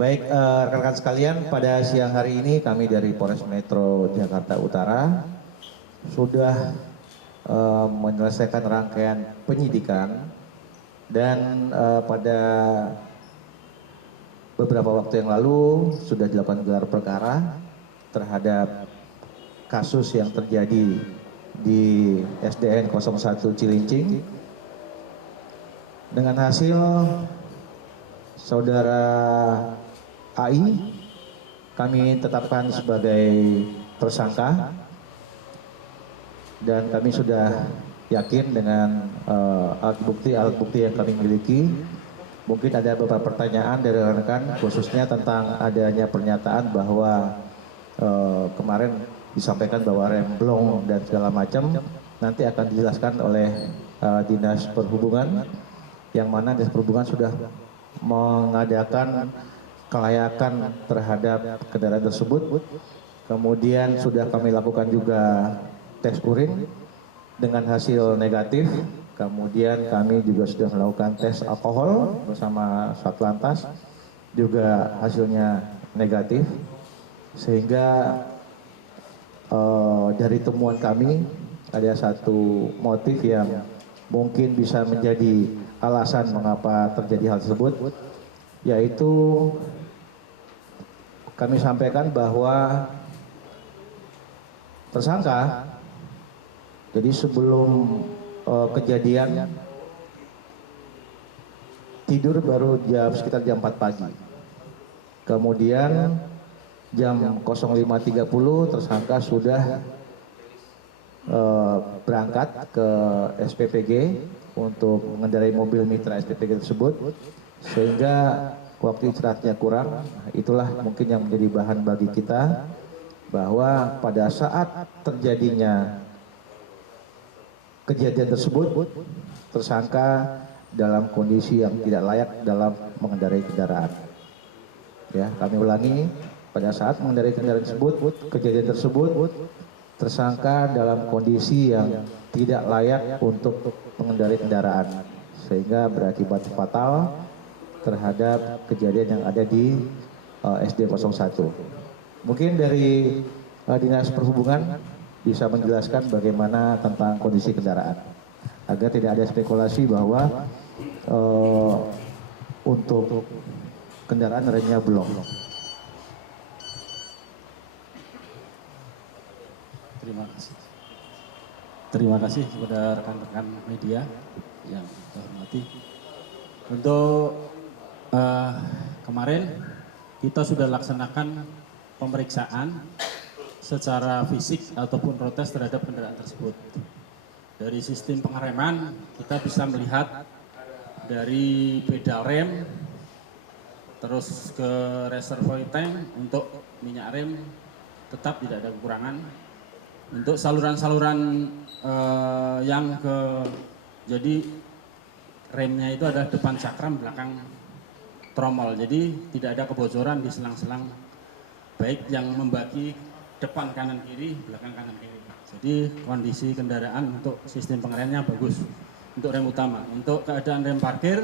baik rekan-rekan sekalian, pada siang hari ini kami dari Polres Metro Jakarta Utara sudah menyelesaikan rangkaian penyidikan dan pada beberapa waktu yang lalu sudah dilakukan gelar perkara terhadap kasus yang terjadi di SDN 01 Cilincing dengan hasil saudara AI kami tetapkan sebagai tersangka dan kami sudah yakin dengan alat bukti yang kami miliki. Mungkin ada beberapa pertanyaan dari rekan-rekan khususnya tentang adanya pernyataan bahwa kemarin disampaikan bahwa rem blong dan segala macam nanti akan dijelaskan oleh Dinas Perhubungan, yang mana Dinas Perhubungan sudah mengadakan kelayakan terhadap kendaraan tersebut. Kemudian sudah kami lakukan juga tes urin dengan hasil negatif. Kemudian kami juga sudah melakukan tes alkohol bersama Satlantas, juga hasilnya negatif. Sehingga dari temuan kami ada satu motif yang mungkin bisa menjadi alasan mengapa terjadi hal tersebut, yaitu kami sampaikan bahwa tersangka jadi sebelum kejadian tidur baru sekitar jam 4 pagi. Kemudian jam 05.30 tersangka sudah berangkat ke SPPG untuk mengendarai mobil mitra SPPG tersebut, sehingga waktu istirahatnya kurang. Itulah mungkin yang menjadi bahan bagi kita bahwa pada saat terjadinya kejadian tersebut tersangka dalam kondisi yang tidak layak dalam mengendarai kendaraan. Ya, kami ulangi, pada saat mengendarai kendaraan tersebut, kejadian tersebut tersangka dalam kondisi yang tidak layak untuk mengendarai kendaraan, sehingga berakibat fatal terhadap kejadian yang ada di SD 01. Mungkin dari Dinas Perhubungan bisa menjelaskan bagaimana tentang kondisi kendaraan, agar tidak ada spekulasi bahwa untuk kendaraan remnya belum. Terima kasih kepada rekan-rekan media yang saya hormati. Untuk kemarin kita sudah laksanakan pemeriksaan secara fisik ataupun protes terhadap kendaraan tersebut. Dari sistem pengereman kita bisa melihat dari pedal rem, terus ke reservoir tank untuk minyak rem tetap tidak ada kekurangan. Untuk saluran-saluran yang jadi remnya itu adalah depan cakram, belakang tromol. Jadi tidak ada kebocoran di selang-selang, baik yang membagi depan kanan kiri, belakang kanan kiri. Jadi kondisi kendaraan untuk sistem pengeremnya bagus. Untuk rem utama, untuk keadaan rem parkir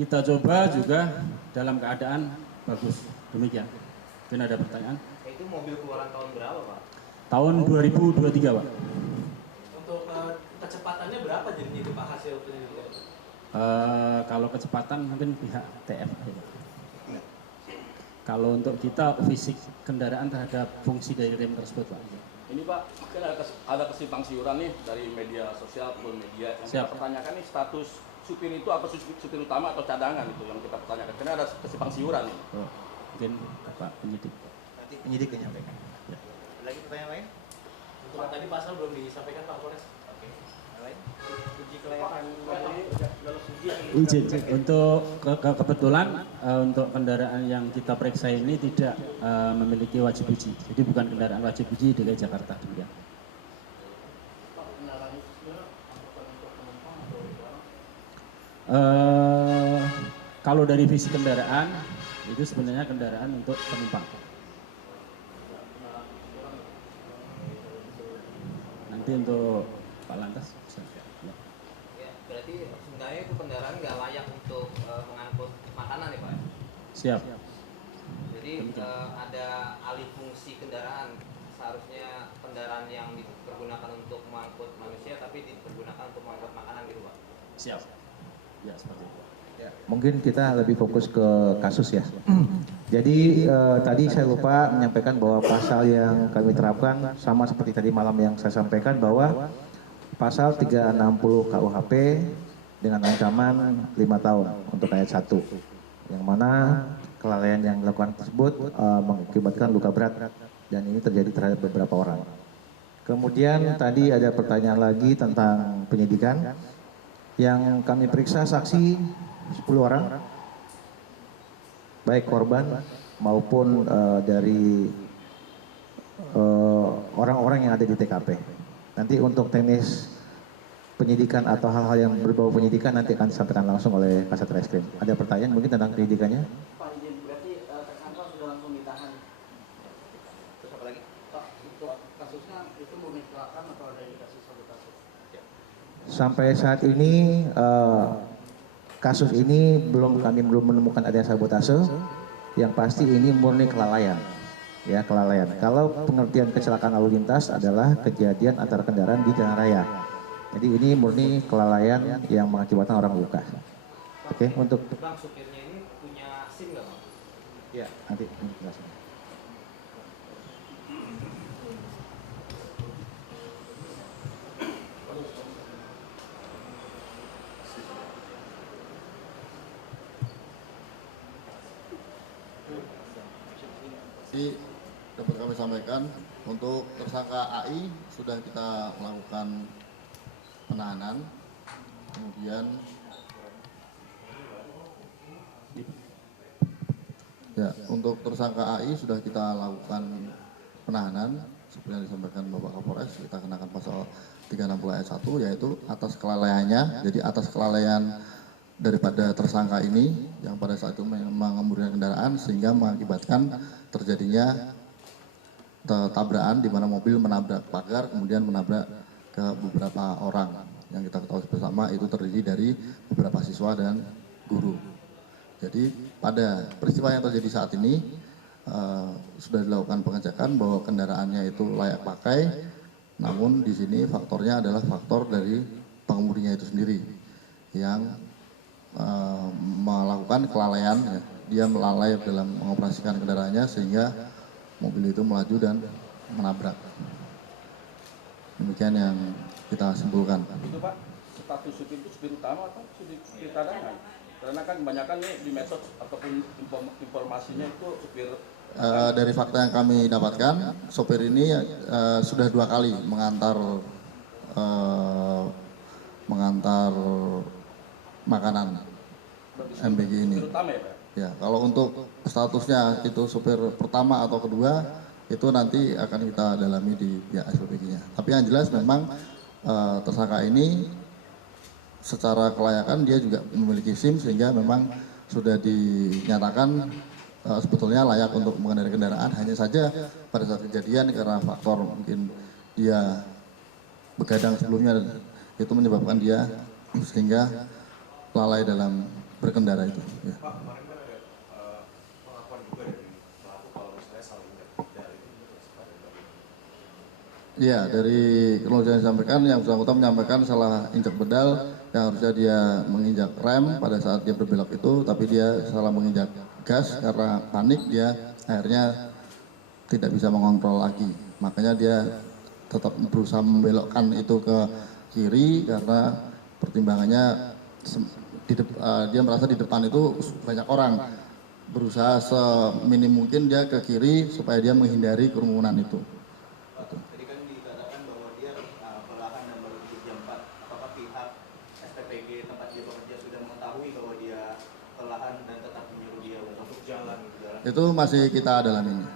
kita coba juga dalam keadaan bagus. Demikian. Mungkin ada pertanyaan? Itu mobil keluaran tahun berapa, Pak? Tahun 2023, Pak. Untuk kecepatannya berapa jadi itu Pak hasil penelitian? Kalau kecepatan mungkin pihak TF. Kalau untuk kita fisik kendaraan terhadap fungsi dari rem tersebut, Pak. Ini Pak, mungkin ada kesimpang siuran nih dari media sosial ataupun media yang kita pertanyakan nih, status supir itu apa supir utama atau cadangan itu yang kita pertanyakan. Karena ada kesimpang siuran nih. Mungkin Pak penyidik. Nanti penyidik menyampaikan. Ya. Lagi pertanyaan lain? Untuk tadi pasal belum disampaikan Pak Polres. Oke. Lain? Uji kelayakan Izin. Untuk kebetulan untuk kendaraan yang kita periksa ini tidak memiliki wajib uji. Jadi bukan kendaraan wajib uji DKI Jakarta. Demikian. Kalau dari visi kendaraan itu sebenarnya kendaraan untuk penumpang. Nanti untuk Pak Lantas. Ya, berarti sebenarnya itu kendaraan nggak layak untuk mengangkut makanan ya Pak? Siap. Jadi ada alih fungsi kendaraan, seharusnya kendaraan yang dipergunakan untuk mengangkut manusia tapi dipergunakan untuk mengangkut makanan gitu Pak. Siap. Ya, seperti itu. Mungkin kita lebih fokus ke kasus ya. Jadi tadi saya lupa menyampaikan bahwa pasal yang kami terapkan sama seperti tadi malam yang saya sampaikan bahwa pasal 360 KUHP dengan ancaman 5 tahun untuk ayat 1. Yang mana kelalaian yang dilakukan tersebut mengakibatkan luka berat dan ini terjadi terhadap beberapa orang. Kemudian tadi ada pertanyaan lagi tentang penyidikan. Yang kami periksa saksi 10 orang, baik korban maupun dari orang-orang yang ada di TKP. Nanti untuk teknis penyidikan atau hal-hal yang berbau penyidikan nanti akan disampaikan langsung oleh Kasat Reskrim. Ada pertanyaan mungkin tentang penyidikannya? Pak izin, berarti tersangka sudah langsung ditahan. Terus apa lagi? Pak, untuk kasusnya itu murni kecelakaan atau ada indikasi sabotase? Sampai saat ini kasus ini kami belum menemukan adanya sabotase. Yang pasti ini murni kelalaian. Ya, kelalaian. Kalau pengertian kecelakaan lalu lintas adalah kejadian antara kendaraan di jalan raya. Jadi ini murni kelalaian yang mengakibatkan orang luka. Oke, untuk Bang, supirnya ini punya SIM nggak Bang? ya nanti jelasin. Jadi dapat kami sampaikan untuk tersangka AI sudah kita melakukan penahanan, kemudian ya untuk tersangka AI sudah kita lakukan penahanan seperti yang disampaikan Bapak Kapolres. Kita kenakan pasal 360 ayat 1 yaitu atas kelalaiannya. Jadi atas kelalaian daripada tersangka ini yang pada saat itu mengemudikan kendaraan sehingga mengakibatkan terjadinya tabrakan di mana mobil menabrak pagar kemudian menabrak ke beberapa orang. Yang kita ketahui bersama itu terdiri dari beberapa siswa dan guru. Jadi pada peristiwa yang terjadi saat ini sudah dilakukan pengecekan bahwa kendaraannya itu layak pakai, namun di sini faktornya adalah faktor dari pengemudinya itu sendiri yang melakukan kelalaian, ya. Dia melalai dalam mengoperasikan kendaraannya sehingga mobil itu melaju dan menabrak. Demikian yang kita simpulkan. Itu Pak, status supir itu supir utama atau supir cadangan? Karena kan kebanyakan nih di medsos ataupun informasinya itu supir. Dari fakta yang kami dapatkan, sopir ini sudah 2 kali mengantar makanan MBG ini. Supir utama ya Pak? Ya, kalau untuk statusnya itu supir pertama atau kedua itu nanti akan kita dalami di pihak SPPG-nya. Tapi yang jelas memang tersangka ini secara kelayakan dia juga memiliki SIM sehingga memang sudah dinyatakan sebetulnya layak untuk mengendarai kendaraan. Hanya saja pada saat kejadian karena faktor mungkin dia begadang sebelumnya itu menyebabkan dia sehingga lalai dalam berkendara itu. Ya. Pak, kemarin kan ada pengakuan juga dari pelaku kalau misalnya salah injak dari Iya, dari kronologi yang disampaikan, yang bersangkutan menyampaikan salah injak pedal yang harusnya dia menginjak rem pada saat dia berbelok itu, tapi dia salah menginjak gas karena panik dia akhirnya tidak bisa mengontrol lagi. Makanya dia tetap berusaha membelokkan itu ke kiri karena pertimbangannya dia merasa di depan itu banyak orang, berusaha seminim mungkin dia ke kiri supaya dia menghindari kerumunan itu. Tadi kan dikatakan bahwa dia kelelahan dan baru di jam 4. Apakah pihak SPPG tempat dia bekerja sudah mengetahui bahwa dia kelelahan dan tetap menyuruh dia untuk jalan? Itu masih kita dalamin.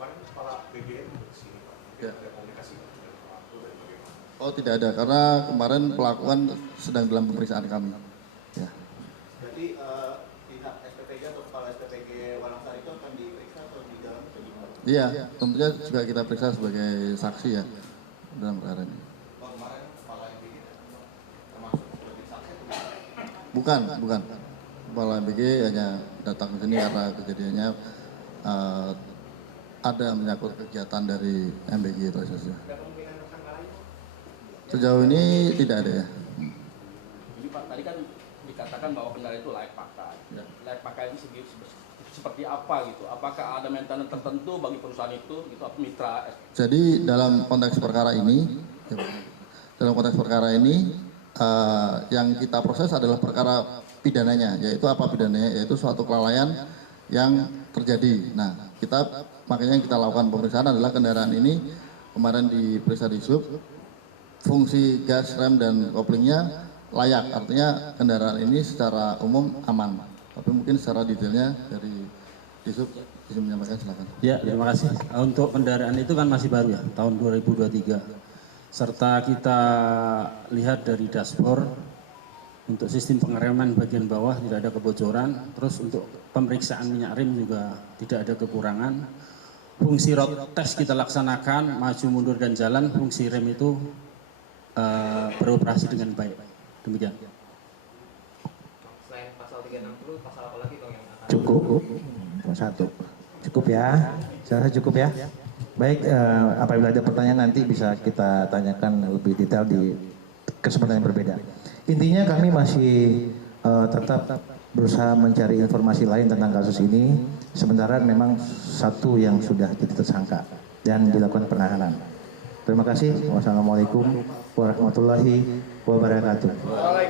kemarin kepala BGN di sini Pak. Ya. Ada komunikasi dengan pelaku dan bagaimana? Oh tidak ada, karena kemarin pelaku kan sedang dalam pemeriksaan kami. Ya. Berarti pihak SPPG atau kepala SPPG Walangsari itu akan diperiksa atau di dalam atau gimana? Iya, tentunya juga kita periksa sebagai saksi ya dalam perkara ini. Bang, kemarin kepala BGN termasuk sebagai saksi atau gimana? Bukan, Kepala MBG hanya datang ke sini karena kejadiannya ada menyangkut kegiatan dari MBG itu saja. Sejauh ini tidak ada ya. Jadi Pak, tadi kan dikatakan bahwa kendaraan itu layak pakai. Ya. Layak pakai itu seperti apa gitu? Apakah ada maintenance tertentu bagi perusahaan itu? Gitu, apa mitra? Jadi dalam konteks perkara ini, yang kita proses adalah perkara pidananya, yaitu apa pidananya? Yaitu suatu kelalaian yang terjadi. Nah, makanya yang kita lakukan pemeriksaan adalah kendaraan ini kemarin diperiksa di sub, fungsi gas, rem dan koplingnya layak, artinya kendaraan ini secara umum aman. Tapi mungkin secara detailnya dari Disub bisa menyampaikan, silakan. Ya, terima kasih. Untuk kendaraan itu kan masih baru ya, tahun 2023. Serta kita lihat dari dashboard, untuk sistem pengereman bagian bawah tidak ada kebocoran. Terus untuk pemeriksaan minyak rem juga tidak ada kekurangan. Fungsi road test kita laksanakan, maju mundur dan jalan, fungsi rem itu beroperasi dengan baik. Demikian. Selain pasal 360, pasal apa lagi dong yang akan... Cukup. Satu. Cukup ya. Saya rasa cukup ya. Baik, apabila ada pertanyaan nanti bisa kita tanyakan lebih detail di kesempatan yang berbeda. Intinya kami masih tetap berusaha mencari informasi lain tentang kasus ini. Sementara memang satu yang sudah jadi tersangka dan dilakukan penahanan. Terima kasih. Wassalamualaikum warahmatullahi wabarakatuh.